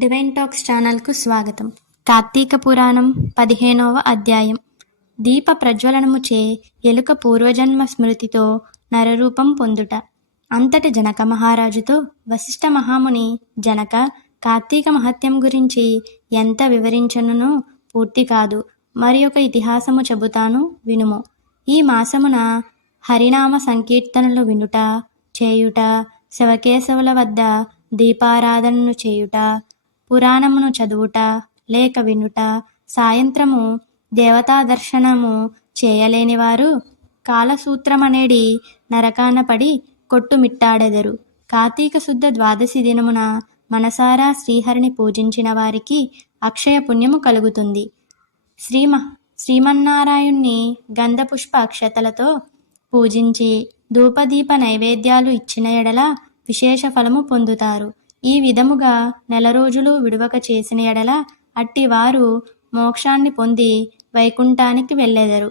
Divine talks ఛానల్కు స్వాగతం. కార్తీక పురాణం పదిహేనవ అధ్యాయం. దీప ప్రజ్వలనముచే ఎలుక పూర్వజన్మ స్మృతితో నరరూపం పొందుట. అంతటి జనక మహారాజుతో వశిష్ఠ మహాముని జనక కార్తీక మహత్యం గురించి ఎంత వివరించనునో పూర్తి కాదు. మరి ఒక ఇతిహాసము చెబుతాను వినుము. ఈ మాసమున హరినామ సంకీర్తనలు వినుట చేయుట శివకేశవుల వద్ద దీపారాధనను చేయుట పురాణమును చదువుట లేక వినుట సాయంత్రము దేవతా దర్శనము చేయలేనివారు కాలసూత్రమనేడి నరకాన పడి కొట్టుమిట్టాడెదరు. కార్తీక శుద్ధ ద్వాదశి దినమున మనసారా శ్రీహరిని పూజించిన వారికి అక్షయ పుణ్యము కలుగుతుంది. శ్రీమ శ్రీమన్నారాయణ్ణి గంధపుష్ప అక్షతలతో పూజించి ధూపదీప నైవేద్యాలు ఇచ్చిన ఎడల విశేష ఫలము పొందుతారు. ఈ విధముగా నెల రోజులు విడువక చేసిన ఎడల అట్టి వారు మోక్షాన్ని పొంది వైకుంఠానికి వెళ్ళెదరు.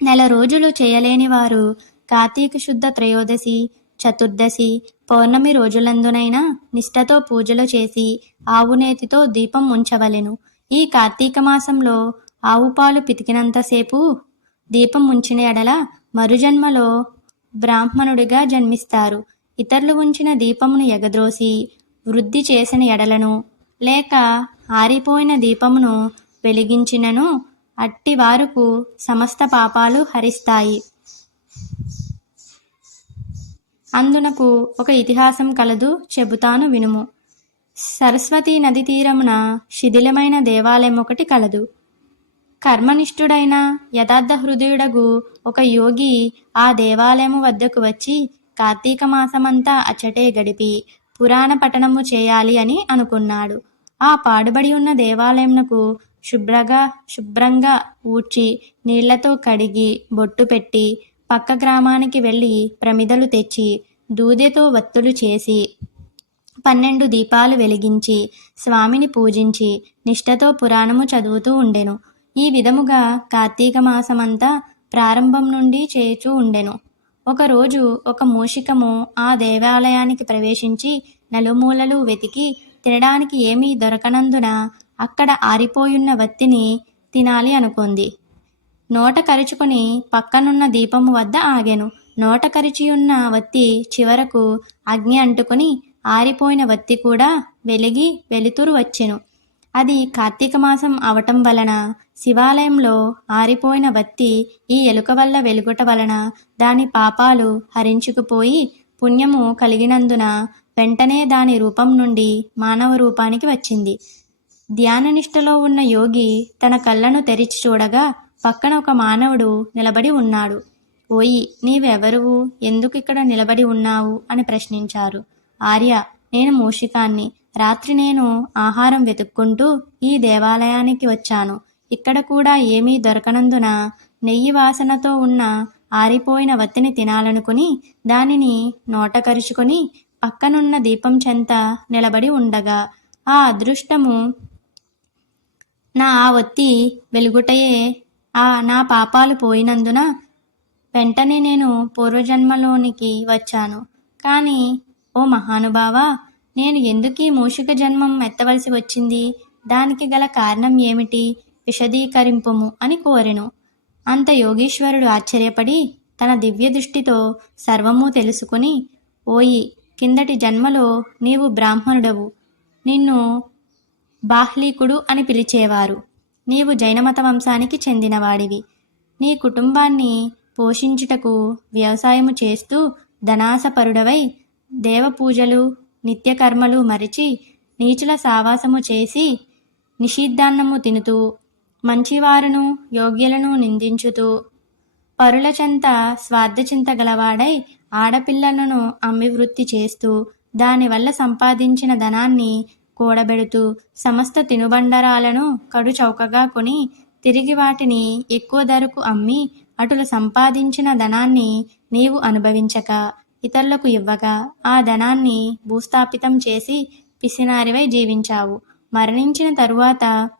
నెల రోజులు చేయలేని వారు కార్తీక శుద్ధ త్రయోదశి చతుర్దశి పౌర్ణమి రోజులందునైనా నిష్ఠతో పూజలు చేసి ఆవునేతితో దీపం ఉంచవలెను ఈ కార్తీక మాసంలో ఆవు పాలు పితికినంతసేపు దీపం ఉంచిన ఎడల మరుజన్మలో బ్రాహ్మణుడిగా జన్మిస్తారు. ఇతరులు ఉంచిన దీపమును ఎగద్రోసి వృద్ధి చేసిన ఎడలను లేక ఆరిపోయిన దీపమును వెలిగించినను అట్టి వారుకు సమస్త పాపాలు హరిస్తాయి. అందునకు ఒక ఇతిహాసం కలదు చెబుతాను వినుము. సరస్వతీ నది తీరమున శిథిలమైన దేవాలయం ఒకటి కలదు. కర్మనిష్ఠుడైన యథార్థ హృదయుడగు ఒక యోగి ఆ దేవాలయము వద్దకు వచ్చి కార్తీక మాసమంతా అచ్చటే గడిపి పురాణ పఠనము చేయాలి అని అనుకున్నాడు. ఆ పాడుబడి ఉన్న దేవాలయంకు శుభ్రగా శుభ్రంగా ఊడ్చి నీళ్ళతో కడిగి బొట్టు పెట్టి పక్క గ్రామానికి వెళ్ళి ప్రమిదలు తెచ్చి దూదెతో వత్తులు చేసి పన్నెండు దీపాలు వెలిగించి స్వామిని పూజించి నిష్ఠతో పురాణము చదువుతూ ఉండెను. ఈ విధముగా కార్తీక మాసమంతా ప్రారంభం నుండి చేచూ ఉండెను. ఒకరోజు ఒక మూషికము ఆ దేవాలయానికి ప్రవేశించి నలుమూలలు వెతికి తినడానికి ఏమీ దొరకనందున అక్కడ ఆరిపోయున్న వత్తిని తినాలి అనుకుంది. నోట కరుచుకుని పక్కనున్న దీపము వద్ద ఆగాను. నోట కరిచియున్న వత్తి చివరకు అగ్ని అంటుకుని ఆరిపోయిన వత్తి కూడా వెలిగి వెలుతురు వచ్చెను. అది కార్తీక మాసం అవటం వలన శివాలయంలో ఆరిపోయిన బత్తి ఈ ఎలుక వల్ల వెలుగుట వలన దాని పాపాలు హరించుకుపోయి పుణ్యము కలిగినందున వెంటనే దాని రూపం నుండి మానవ రూపానికి వచ్చింది. ధ్యాననిష్టలో ఉన్న యోగి తన కళ్ళను తెరిచి చూడగా పక్కన ఒక మానవుడు నిలబడి ఉన్నాడు. ఓయి నీవెవరువు ఎందుకు ఇక్కడ నిలబడి ఉన్నావు? అని ప్రశ్నించారు. ఆర్య నేను మూషికాన్ని. రాత్రి నేను ఆహారం వెతుక్కుంటూ ఈ దేవాలయానికి వచ్చాను. ఇక్కడ కూడా ఏమీ దొరకనందున నెయ్యి వాసనతో ఉన్న ఆరిపోయిన వత్తిని తినాలనుకుని దానిని నోట కరుచుకొని పక్కనున్న దీపం చెంత నిలబడి ఉండగా ఆ అదృష్టము నా ఆ ఒత్తి వెలుగుటయే ఆ నా పాపాలు పోయినందున వెంటనే నేను పూర్వజన్మలోనికి వచ్చాను. కానీ ఓ మహానుభావా నేను ఎందుకు ఈ మూషిక జన్మం ఎత్తవలసి వచ్చింది? దానికి గల కారణం ఏమిటి? విశదీకరింపుము అని కోరెను. అంత యోగీశ్వరుడు ఆశ్చర్యపడి తన దివ్య దృష్టితో సర్వము తెలుసుకుని ఓయి కిందటి జన్మలో నీవు బ్రాహ్మణుడవు. నిన్ను బాహ్లీకుడు అని పిలిచేవారు. నీవు జైనమత వంశానికి చెందినవాడివి. నీ కుటుంబాన్ని పోషించుటకు వ్యవసాయము చేస్తూ ధనాసపరుడవై దేవపూజలు నిత్యకర్మలు మరిచి నీచుల సావాసము చేసి నిషిద్ధాన్నము తినుతూ మంచివారును యోగ్యులను నిందించుతూ పరుల చెంత స్వార్థచింత గలవాడై ఆడపిల్లలను అమ్మి వృత్తి చేస్తూ దానివల్ల సంపాదించిన ధనాన్ని కూడబెడుతూ సమస్త తినుబండరాలను కడు చౌకగా కొని తిరిగి వాటిని ఎక్కువ ధరకు అమ్మి అటులు సంపాదించిన ధనాన్ని నీవు అనుభవించక. ఇతరులకు ఇవ్వగా ఆ ధనాన్ని భూస్థాపితం చేసి పిసినారివై జీవించావు. మరణించిన తరువాత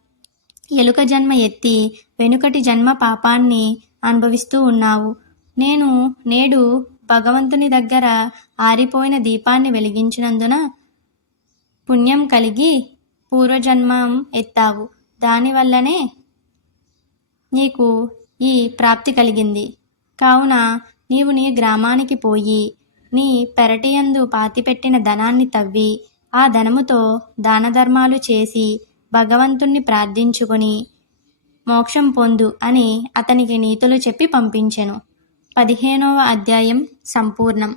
ఎలుక జన్మ ఎత్తి వెనుకటి జన్మ పాపాన్ని అనుభవిస్తూ ఉన్నావు. నేను నేడు భగవంతుని దగ్గర ఆరిపోయిన దీపాన్ని వెలిగించినందున పుణ్యం కలిగి పూర్వజన్మం ఎత్తావు. దానివల్లనే నీకు ఈ ప్రాప్తి కలిగింది. కావున నీవు నీ గ్రామానికి పోయి నీ పెరటియందు పాతిపెట్టిన ధనాన్ని తవ్వి ఆ ధనముతో దానధర్మాలు చేసి భగవంతుణ్ణి ప్రార్థించుకొని మోక్షం పొందు అని అతనికి నీతులు చెప్పి పంపించెను. పదిహేనవ అధ్యాయం సంపూర్ణం.